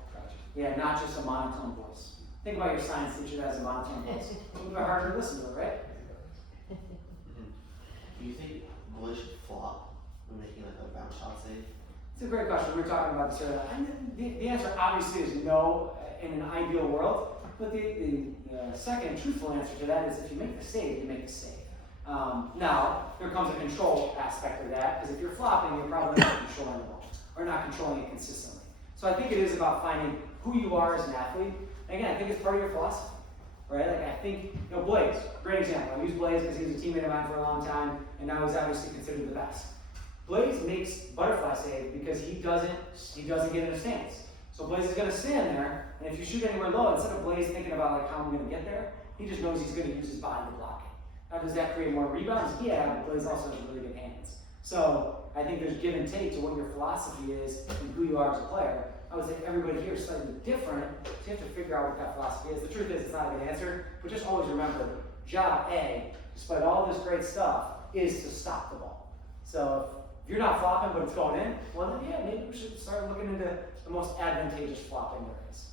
Yeah, not just a monotone voice. Think about your science teacher that has a monotone voice. It's a little bit harder to listen to, right? Do you think goalie should flop when making like a bounce shot save? It's a great question. We were talking about this earlier. The answer obviously is no in an ideal world. But the second truthful answer to that is if you make the save, you make the save. Now, there comes a control aspect of that, because if you're flopping, you're probably not controlling the ball, or not controlling it consistently. So I think it is about finding who you are as an athlete. And again, I think it's part of your philosophy, right? Like I think, Blaze, great example. I use Blaze because he was a teammate of mine for a long time, and now he's obviously considered the best. Blaze makes butterfly save because he doesn't get in a stance. So Blaze is going to stand there, and if you shoot anywhere low, instead of Blaze thinking about like how I'm going to get there, he just knows he's going to use his body to block it. Now, does that create more rebounds? Yeah, but Blaze also has really good hands. So I think there's give and take to what your philosophy is and who you are as a player. I would say everybody here is slightly different, so you have to figure out what that philosophy is. The truth is, it's not a good answer, but just always remember, job A, despite all this great stuff, is to stop the ball. So if you're not flopping, but it's going in, well then yeah, maybe we should start looking into the most advantageous flopping there is.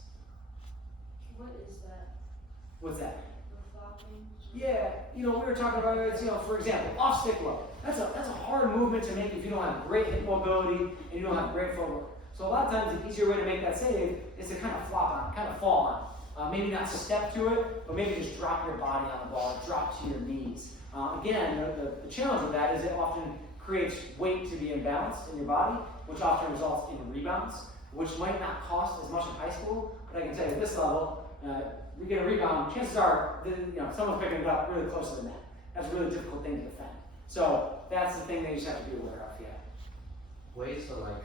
What is that? What's that? The flopping? Yeah, we were talking about it, for example, off stick low. That's a hard movement to make if you don't have great hip mobility and you don't have great footwork. So a lot of times the easier way to make that save is to kind of flop on, kind of fall on. Maybe not step to it, but maybe just drop your body on the ball, drop to your knees. Again, the challenge with that is it often creates weight to be imbalanced in your body, which often results in rebounds, which might not cost as much in high school, but I can tell you at this level, we get a rebound, chances are someone's picking it up really close to the net. That's a really difficult thing to defend. So that's the thing that you just have to be aware of, yeah. Ways to like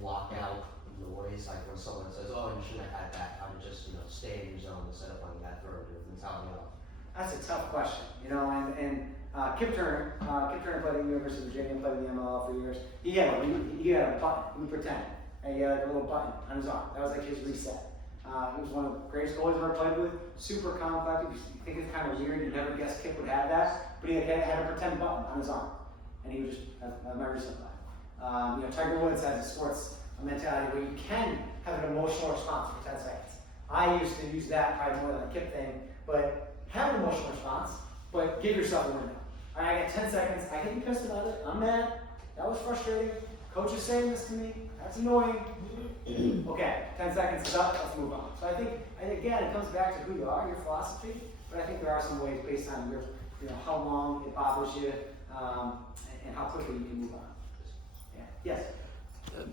lock out the ways, like when someone says, "Oh, you shouldn't have had that," I would just stay in your zone instead of playing that throw mentality off. That's a tough question, and Kip Turner played at the University of Virginia, played in the MLL for years. He had a button, we pretend, and he had like a little button on his arm. That was like his reset. He was one of the greatest goalies I've ever played with. Super calm, collected. You think it's kind of weird. You never guess Kip would have that, but he had a pretend button on his arm, and he was just a memory supply. Tiger Woods has a sports mentality where you can have an emotional response for 10 seconds. I used to use that probably more than a Kip thing, but have an emotional response, but give yourself a window. All right, I got 10 seconds. I can be pissed about it. I'm mad. That was frustrating. Coach is saying this to me. That's annoying. Okay, 10 seconds is up. Let's move on. So I think, again, it comes back to who you are, your philosophy. But I think there are some ways based on your, how long it bothers you, and how quickly you can move on. Yeah. Yes.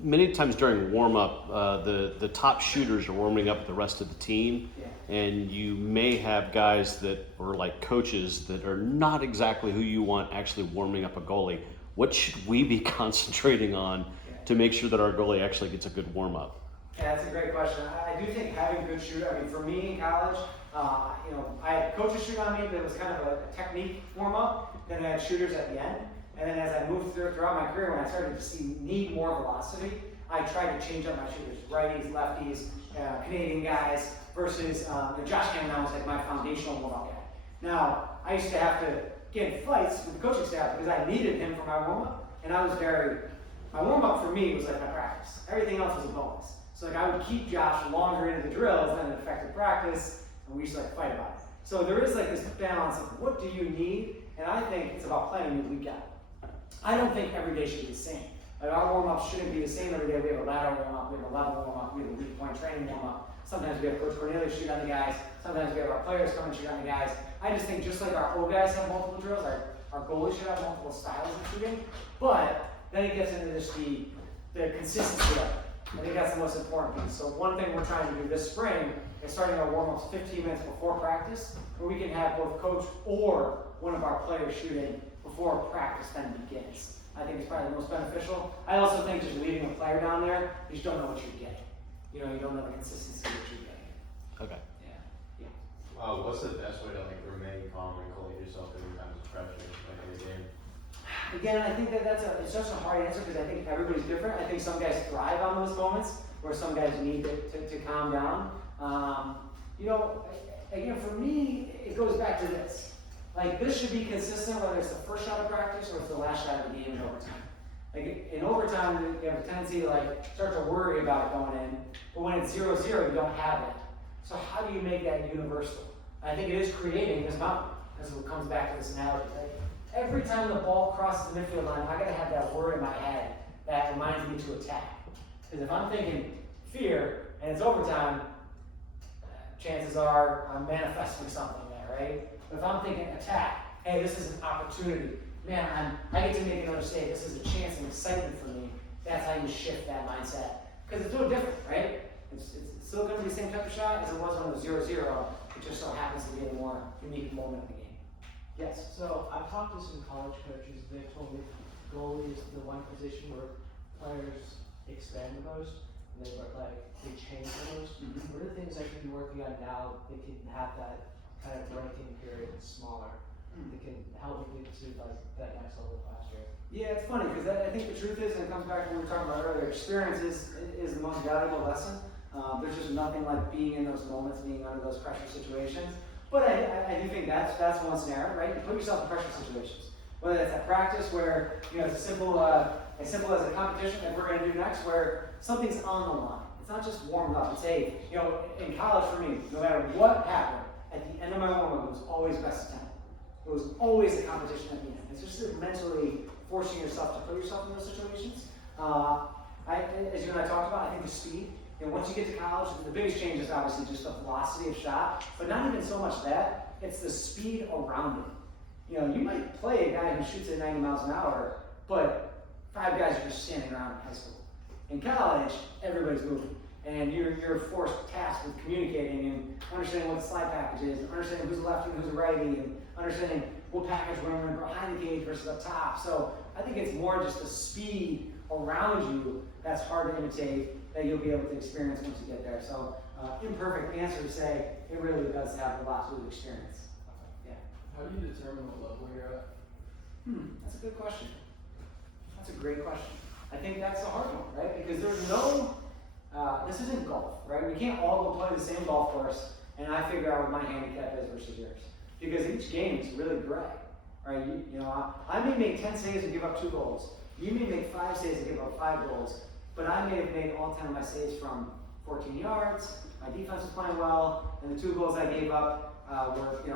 Many times during warm-up, the top shooters are warming up the rest of the team, and you may have guys that are like coaches that are not exactly who you want actually warming up a goalie. What should we be concentrating on to make sure that our goalie actually gets a good warm-up? Yeah, that's a great question. I do think having good shooters, for me in college, I had coaches shoot on me, but it was kind of a technique warm-up. Then I had shooters at the end. And then as I moved throughout my career, when I started to need more velocity, I tried to change up my shooters, righties, lefties, Canadian guys, versus Josh Cameron was like my foundational warm-up guy. Now, I used to have to get in fights with the coaching staff because I needed him for my warm-up, and my warm-up for me was like my practice. Everything else was a bonus. So I would keep Josh longer into the drills than it affected practice, and we used to fight about it. So there is this balance of what do you need, and I think it's about planning your week out. I don't think every day should be the same. Like our warm-ups shouldn't be the same every day. We have a lateral warm-up, we have a level warm-up, we have a weak point training warm-up. Sometimes we have Coach Cornelius shoot on the guys. Sometimes we have our players come and shoot on the guys. I just think just like our O guys have multiple drills, our goalies should have multiple styles of shooting. But then it gets into just the consistency of it. I think that's the most important piece. So one thing we're trying to do this spring is starting our warm-ups 15 minutes before practice, where we can have both coach or one of our players shooting before practice then begins. I think it's probably the most beneficial. I also think just leaving a player down there, you just don't know what you're getting. You know, you don't know the consistency of what you're getting. Okay. Yeah. What's the best way to like remain calm and collate yourself in times of pressure like in the game? Again, I think it's such a hard answer because I think everybody's different. I think some guys thrive on those moments where some guys need to calm down. You know, again, for me, it goes back to this. Like, this should be consistent whether it's the first shot of practice or it's the last shot of the game in overtime. Like, in overtime, you have a tendency to, like, start to worry about it going in, but when it's 0-0, you don't have it. So how do you make that universal? I think it is creating this mountain, as it comes back to this analogy. Like, every time the ball crosses the midfield line, I gotta have that word in my head that reminds me to attack. Because if I'm thinking fear and it's overtime, chances are I'm manifesting something there, right? But if I'm thinking attack, hey, this is an opportunity. Man, I get to make another save. This is a chance and excitement for me. That's how you shift that mindset. Because it's no different, right? It's still going to be the same type of shot as it was when it was 0-0. It just so happens to be a more unique moment of the game. Yes? So I've talked to some college coaches. They've told me goalie is the one position where players expand the most, and they change the most. Mm-hmm. What are the things I can be working on now that can have that kind of breaking period smaller, that can help me get to like that next level faster? Yeah, it's funny because I think the truth is, and it comes back to what we were talking about earlier, experience is the most valuable lesson. There's just nothing like being in those moments, being under those pressure situations. But I do think that's one scenario, right? You put yourself in pressure situations. Whether that's at practice where, you know, it's as simple as a competition that we're going to do next where something's on the line. It's not just warmed up. It's you know, in college for me, no matter what happened, at the end of my warm-up, it was always best attempt. It was always a competition at the end. It's just mentally forcing yourself to put yourself in those situations. As you and I talked about, I think the speed. You know, once you get to college, the biggest change is obviously just the velocity of shot, but not even so much that, it's the speed around it. You know, you might play a guy who shoots at 90 miles an hour, but 5 guys are just standing around in high school. In college, everybody's moving, and you're forced, tasked with communicating and understanding what the slide package is, and understanding who's a lefty and who's a righty, and understanding what package we're going to run behind the cage versus up top. So I think it's more just the speed around you that's hard to imitate, that you'll be able to experience once you get there. So imperfect answer to say it really does have a lot to do with experience. Yeah. How do you determine what level you're at? That's a good question. That's a great question. I think that's the hard one, right? Because there's no, this isn't golf, right? We can't all go play the same golf course and I figure out what my handicap is versus yours. Because each game is really gray, right? You know, I may make 10 saves and give up 2 goals. You may make 5 saves and give up 5 goals. But I may have made all 10 of my saves from 14 yards. My defense was playing well, and the 2 goals I gave up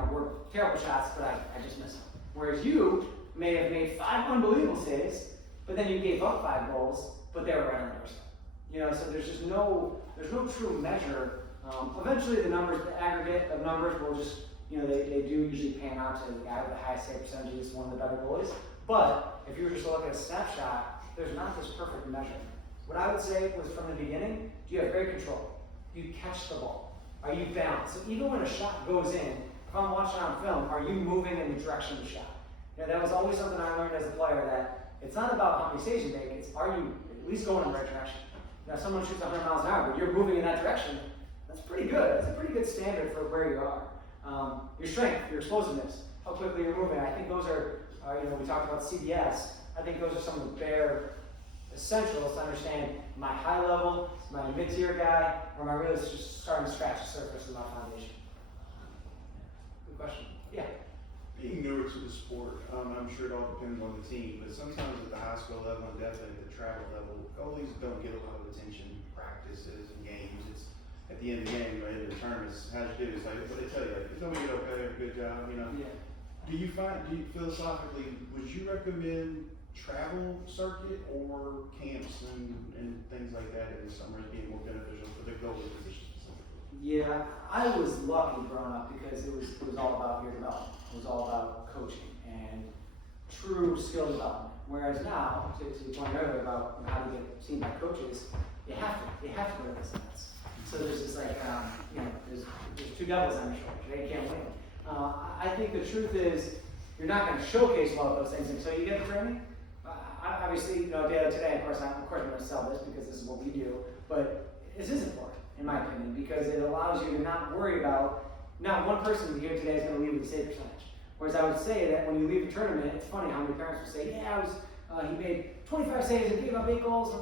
were terrible shots, but I just missed them. Whereas you may have made 5 unbelievable saves, but then you gave up 5 goals, but they were right on the doorstep. You know, so there's no true measure. Eventually, the aggregate of numbers will just, you know, they do usually pan out to the guy with the highest save percentage is one of the better goalies. But if you were just to look at a snapshot, there's not this perfect measure. What I would say was from the beginning, do you have great control? Do you catch the ball? Are you balanced? So even when a shot goes in, if I'm watching on film, are you moving in the direction of the shot? You know, that was always something I learned as a player, that it's not about how many saves you make, it's are you at least going in the right direction? Now, if someone shoots 100 miles an hour, but you're moving in that direction, that's pretty good. That's a pretty good standard for where you are. Your strength, your explosiveness, how quickly you're moving. I think those are you know, we talked about CBS. I think those are some of the bare essentials to understand my high level, my mid-tier guy, or am I really just starting to scratch the surface of my foundation? Good question. Yeah. Being newer to the sport, I'm sure it all depends on the team, but sometimes at the high school level and definitely at the travel level, goalies don't get a lot of attention, practices and games. It's at the end of the game, you know, in the tournaments, how'd you do? It's like, what they tell you, it's going to get okay, good job, you know. Yeah. Do you philosophically, would you recommend travel circuit or camps and things like that in the summer as being more beneficial for the goalie position specifically? Yeah, I was lucky growing up because it was all about your development. It was all about coaching and true skill development. Whereas now, to your point earlier about how to get seen by coaches, you have to go to those events. So there's this like, there's two devils on your shoulders. They can't win. I think the truth is you're not going to showcase a lot of those things until you get the training. Obviously, the other today, of course, I'm going to sell this because this is what we do. But this is important, in my opinion, because it allows you to not worry about, not one person here today is going to leave with a save percentage. Whereas I would say that when you leave a tournament, it's funny how many parents will say, yeah, he made 25 saves and gave up 8 goals. I'm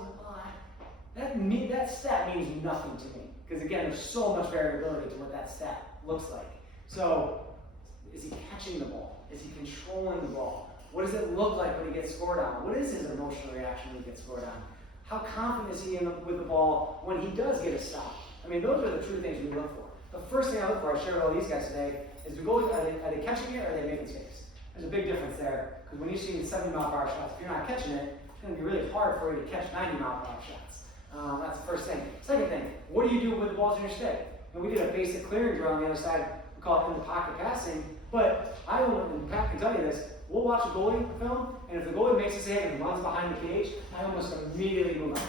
like, that stat means nothing to me. Because again, there's so much variability to what that stat looks like. So, is he catching the ball? Is he controlling the ball? What does it look like when he gets scored on? What is his emotional reaction when he gets scored on? How confident is he with the ball when he does get a stop? I mean, those are the true things we look for. The first thing I look for, I share with all these guys today, is the goalies, are they catching it or are they making saves? There's a big difference there, because when you're seeing 70-mile-per-hour shots, if you're not catching it, it's going to be really hard for you to catch 90-mile-per-hour shots. That's the first thing. Second thing, what do you do with the balls in your stick? And we did a basic clearing drill on the other side. We call it in the pocket passing. But I will, and Pat can tell you this, we'll watch a goalie film, and if the goalie makes a save and runs behind the cage, I almost immediately move on.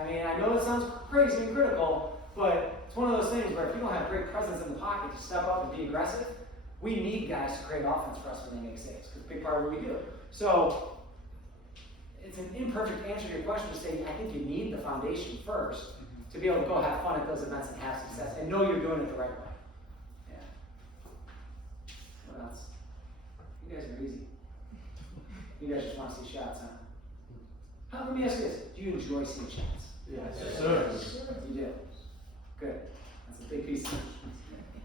I mean, I know it sounds crazy and critical, but it's one of those things where if you don't have great presence in the pocket to step up and be aggressive, we need guys to create offense for us when they make saves, because it's a big part of what we do. So, it's an imperfect answer to your question to say, I think you need the foundation first to be able to go have fun at those events and have success, and know you're doing it the right way. Yeah. What else? You guys are easy. You guys just want to see shots, huh? Let me ask you this. Do you enjoy seeing shots? Yes, sir. You do? Good. That's a big piece of it.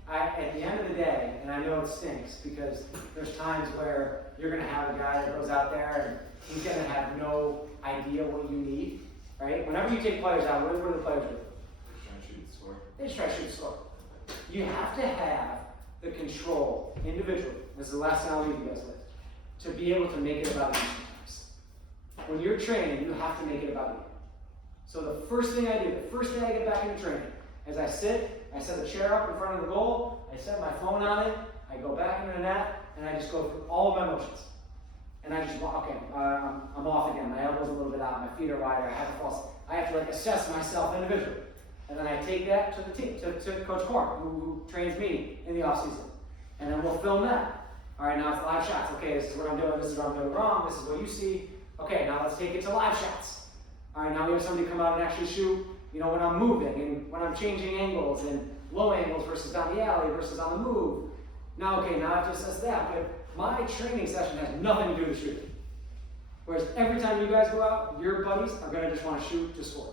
At the end of the day, and I know it stinks because there's times where you're going to have a guy that goes out there and he's going to have no idea what you need, right? Whenever you take players out, what do the players do? Just trying to shoot the score. They just try to shoot the score. You have to have the control individually. This is the last thing I'll leave you guys with. To be able to make it about you sometimes. When you're training, you have to make it about you. So the first thing I do, the first day I get back into training, is I set the chair up in front of the goal, I set my phone on it, I go back into the net, and I just go through all of my motions. And I just, I'm off again, my elbow's a little bit out, my feet are wider, I have to assess myself individually. And then I take that to the team, to Coach Korn, who trains me in the off season. And then we'll film that. All right, now it's live shots. Okay, this is what I'm doing, this is what I'm doing wrong, this is what you see. Okay, now let's take it to live shots. All right, now we have somebody come out and actually shoot, when I'm moving and when I'm changing angles and low angles versus down the alley versus on the move. Now, okay, now I have to assess that, but my training session has nothing to do with shooting. Whereas every time you guys go out, your buddies are going to just want to shoot to score.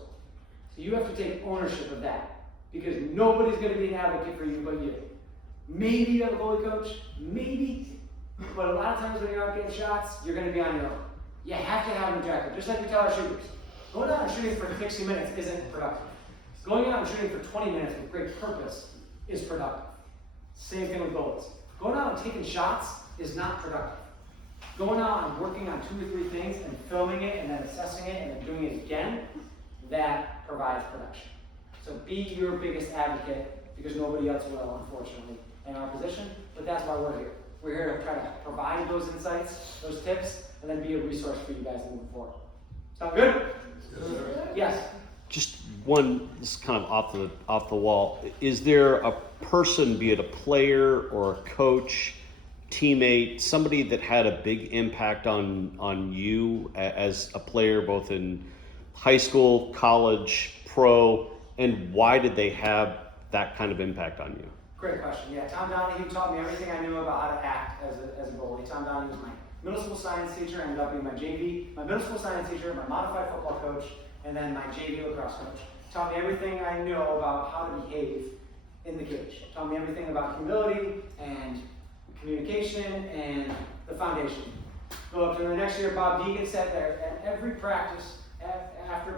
So you have to take ownership of that because nobody's going to be an advocate for you but you. Maybe you have a goalie coach, maybe, but a lot of times when you're out getting shots, you're going to be on your own. You have to have an objective, just like we tell our shooters. Going out and shooting for 60 minutes isn't productive. Going out and shooting for 20 minutes with great purpose is productive. Same thing with goalies. Going out and taking shots is not productive. Going out and working on 2 or 3 things and filming it and then assessing it and then doing it again, that provides production. So be your biggest advocate because nobody else will, unfortunately, in our position, but that's why we're here. We're here to try to provide those insights, those tips, and then be a resource for you guys moving forward. Sound good? Yes. Just one, this is kind of off the wall. Is there a person, be it a player or a coach, teammate, somebody that had a big impact on you as a player, both in high school, college, pro, and why did they have that kind of impact on you? Great question. Yeah, Tom Downey, he taught me everything I knew about how to act as a goalie. Tom Downey was my middle school science teacher, ended up being my JV, my middle school science teacher, my modified football coach, and then my JV lacrosse coach. Taught me everything I know about how to behave in the cage. Taught me everything about humility and communication and the foundation. Go up to the next year, Bob Deegan sat there at every practice, after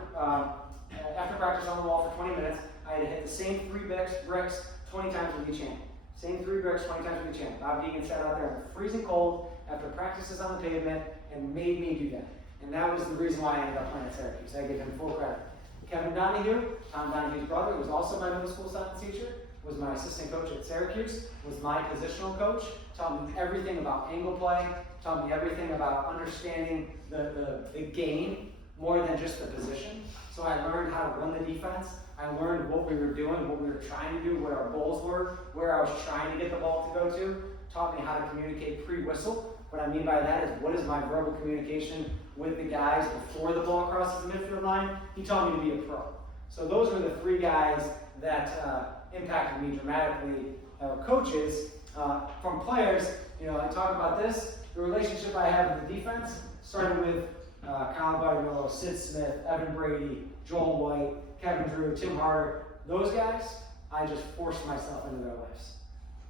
practice on the wall for 20 minutes, I had to hit the same 3 bricks 20 times with each hand. Same 3 bricks 20 times with each hand. Bob Deegan sat out there in the freezing cold after practices on the pavement and made me do that. And that was the reason why I ended up playing at Syracuse. I give him full credit. Kevin Donahue, Tom Donahue's brother, was also my middle school science teacher, was my assistant coach at Syracuse, was my positional coach, taught me everything about angle play, taught me everything about understanding the game more than just the position. So I learned how to run the defense. I learned what we were doing, what we were trying to do, what our goals were, where I was trying to get the ball to go to. Taught me how to communicate pre-whistle. What I mean by that is, what is my verbal communication with the guys before the ball crosses the midfield line? He taught me to be a pro. So those were the three guys that impacted me dramatically. Coaches, from players, I talk about this. The relationship I have with the defense started with Kyle Buttermillo, Sid Smith, Evan Brady, Joel White, Kevin Drew, Tim Harder. Those guys, I just forced myself into their lives.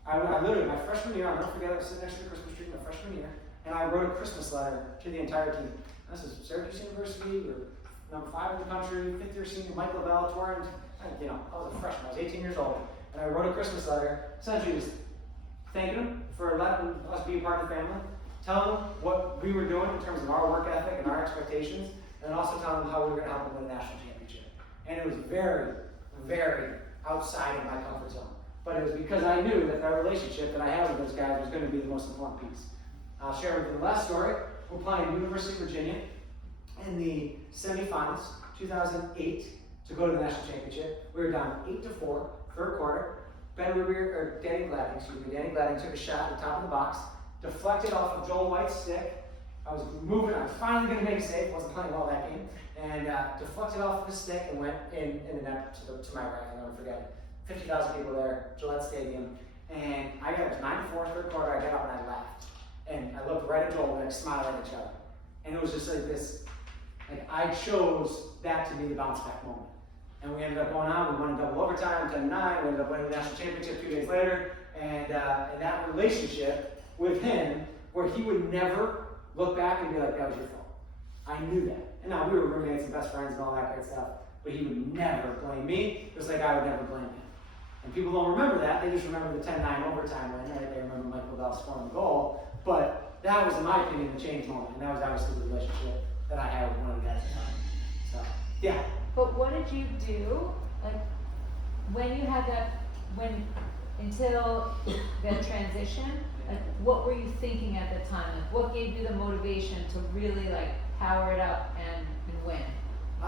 I literally, my freshman year, I'll never forget, I was sitting next to the Christmas tree my freshman year, and I wrote a Christmas letter to the entire team. This is Syracuse University, we were number 5 in the country, 5th year senior Mike Lavelle touring. I was a freshman, I was 18 years old, and I wrote a Christmas letter, essentially just thanking them for letting us be a part of the family, telling them what we were doing in terms of our work ethic and our expectations, and also telling them how we were going to help them win a national championship. And it was very, very outside of my comfort zone. But it was because I knew that the relationship that I had with those guys was going to be the most important piece. I'll share with you the last story. We're playing University of Virginia in the semifinals, 2008, to go to the national championship. We were down 8-4, third quarter. Danny Gladding took a shot at the top of the box, deflected off of Joel White's stick. I was moving, I was finally going to make a save, wasn't playing well that game, and deflected off of the stick and went in the net to my right. I'll never forget it. 50,000 people there, Gillette Stadium, and it was 9-4, third quarter. I got up and I laughed, and I looked right at Joel and I smiled at each other, and it was just like this. Like, I chose that to be the bounce back moment, and we ended up going on. We won in double overtime, 10-9. We ended up winning the national championship 2 days later, and that relationship with him, where he would never look back and be like, "That was your fault." I knew that, and now we were roommates and best friends and all that great stuff. But he would never blame me, just like I would never blame him. And people don't remember that. They just remember the 10-9 overtime win, right? They remember Mike Lavelle scoring the goal. But that was, in my opinion, the change moment. And that was obviously the relationship that I had with one of the guys at the time. So, yeah. But what did you do, like, when you had that, until the transition, like, what were you thinking at the time? Like, what gave you the motivation to really, like, power it up and win?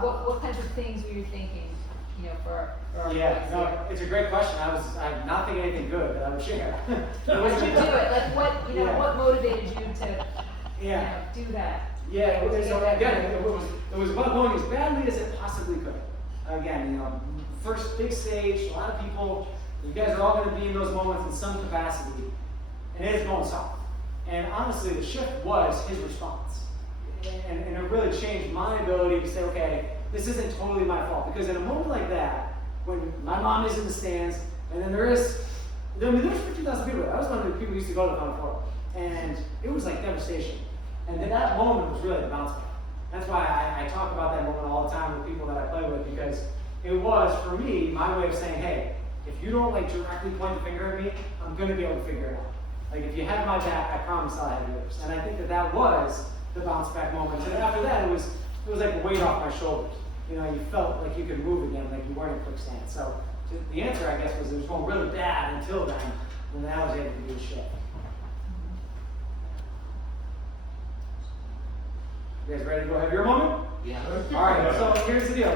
What kinds of things were you thinking, for our It's a great question. I'm not thinking anything good that I would share. How did you do it? Like, what motivated you to, do that? Yeah, it was about going as badly as it possibly could. Again, first big stage, a lot of people, you guys are all going to be in those moments in some capacity, and it is going south. And honestly, the shift was his response. And it really changed my ability to say, okay, this isn't totally my fault. Because in a moment like that, when my mom is in the stands, and then there's 50,000 people there. I was one of the people who used to go to the Final Four. And it was like devastation. And then that moment was really the bounce back. That's why I talk about that moment all the time with people that I play with, because it was, for me, my way of saying, hey, if you don't directly point the finger at me, I'm going to be able to figure it out. Like, if you have my back, I promise I'll have yours. And I think that was the bounce back moment. And after that, it was like a weight off my shoulders. You felt like you could move again, like you weren't in quicksand. So the answer, I guess, was it was going really bad until then, and then I was able to do the shift. You guys ready to go have your moment? Yeah. All right, so here's the deal.